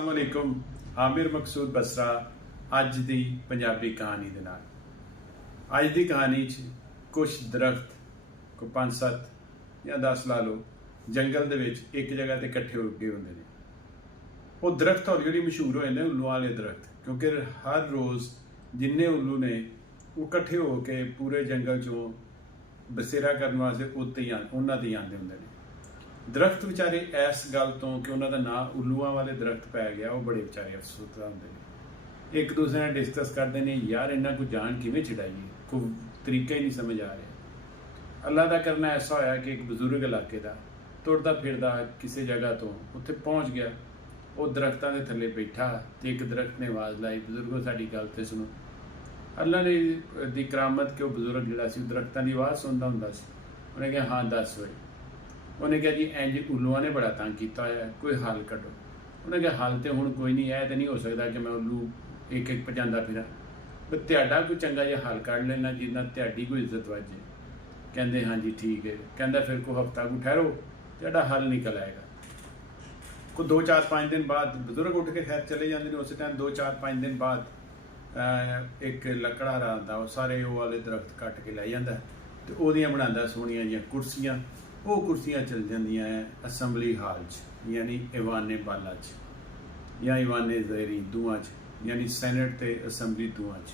अस्सलामुअलैकुम आमिर मकसूद बसरा अज दी पंजाबी कहानी दे नाल। अज दी कहानी च कुछ दरख्त को 5-7 या 10 ला लो जंगल दे विच एक जगह ते इकट्ठे उगे होंदे ने। वो दरख्त हौली हौली मशहूर हो जाते उल्लू वाले दरख्त, क्योंकि हर रोज़ जिन्ने उल्लू ने वो इकट्ठे होके पूरे जंगल चों बसेरा करने वास्ते उत्ते ही उन्हां ते आंदे हुंदे ने। दरख्त विचारे इस गल तो कि उन्होंने नाम उल्लूआं वाले दरख्त पै गया, वो बड़े बेचारे अफसोसदा होंदे ने। एक दूसरे ने डिस्कस करते हैं यार इन्हां को जान किवें छड़ाइए, कोई तरीका ही नहीं समझ आ रहा। अल्लाह का करना ऐसा होया कि एक बजुर्ग इलाके का तुरदा फिरदा किसी जगह तो उत्थे पहुँच गया। वो दरख्तां दे थल्ले बैठा तो एक दरख्त ने आवाज़ लाई, बजुर्गो साडी गल ते सुनो। अल्लाह ने दी करामत कि वो बजुर्ग जिहड़ा सी दरख्तां दी आवाज़ सुनदा हुंदा सी। उन्हें कहा हाँ दस होए। उन्हें कहा जी इंज उल्लूआं ने बड़ा तंग किया है, कोई हल कड्डो। उन्हें कहा हल तो हुण कोई नहीं है, तो नहीं हो सकता कि मैं उल्लू एक एक भजांदा फिरा, पर तुहाडा कोई चंगा जिहा हल कढ लेना जिन्ना तुहाडी कोई इज्जत वजे। कहते हाँ जी ठीक है। कहता फिर कोई हफ्ता को ठहरो, तुहाडा हल निकल आएगा। कोई 2-4-5 दिन बाद बजुर्ग उठ के खैर चले जाते हैं। उस टाइम 2-4-5 दिन बाद एक लकड़ा आता, वो सारे वो वाले दरख्त कट के लै जाता तो ओहदियां बनांदा सोहणियां जिहियां कुर्सियां। वो कुर्सियां चल जांदियां असैम्बली हाल च, यानी ईवाने बाला च या ईवाने ज़ेरी दूआं च, यानी सैनट ते असैम्बली दूआं च।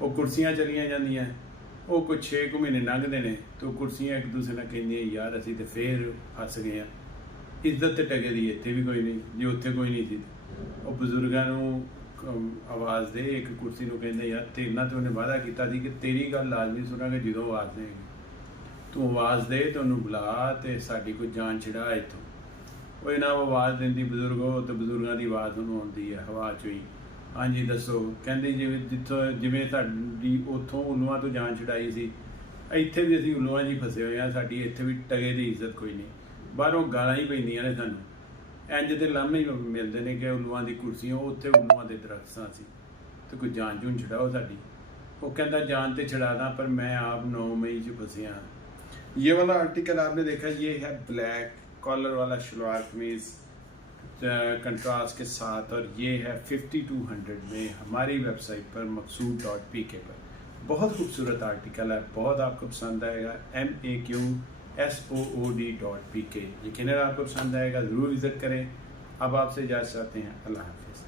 वो कुर्सियां चलियां जांदियां। वो कोई 6 महीने लंघदे ने तो कुर्सियां एक दूसरे नाल कहंदियां यार असीं ते फिर फस गए हैं, इज्जत ते टके दी इत्थे भी कोई नहीं, जे उत्थे कोई नहीं सी। वो बजुर्गां नूं आवाज़ दे एक कुर्सी नूं कहंदे यार तेरे नाल ते उन्हें वादा कीता सी कि तेरी गल लाजमी सुनांगे जदों आवाज़ देगी। तू आवाज़ दे तो उन्होंने बुला तो साड़ी कोई जान छड़ा इतों। वो इन्हें आवाज़ देंदी बजुर्गो तो बजुर्गों की आवाज़ उन्होंने आती है हवा चो ही। हाँ जी दसो। कहते जिमें जितों जिमें साड़ी उतों उल्लुआं तो जान छड़ाई सी, इत्थे भी असीं उल्लुआं जी फसे हुए हैं, साड़ी इत्थे भी टके की इज्जत कोई नहीं। बाहरों गालां ही पैंदियां ने सानूं, इंज दे लामे ही मिलते हैं कि उल्लुआं दी कुर्सियां उत्थे उल्लुआं दे दरख्तां सी, तो कोई जान जून छड़ाओ साड़ी। वो कहता जान तो छड़ा दा पर मैं आप 9 मई च फसिया। ये वाला आर्टिकल आपने देखा, ये है ब्लैक कॉलर वाला शलवार कमीज कंट्रास्ट के साथ, और ये है 5200 में हमारी वेबसाइट पर मकसूद.pk पर। बहुत खूबसूरत आर्टिकल है, बहुत आपको पसंद आएगा। MAQSOOD.pk यकीनन आपको पसंद आएगा, ज़रूर विज़िट करें। अब आपसे इजाज़त चाहते हैं, अल्लाह हाफिज़।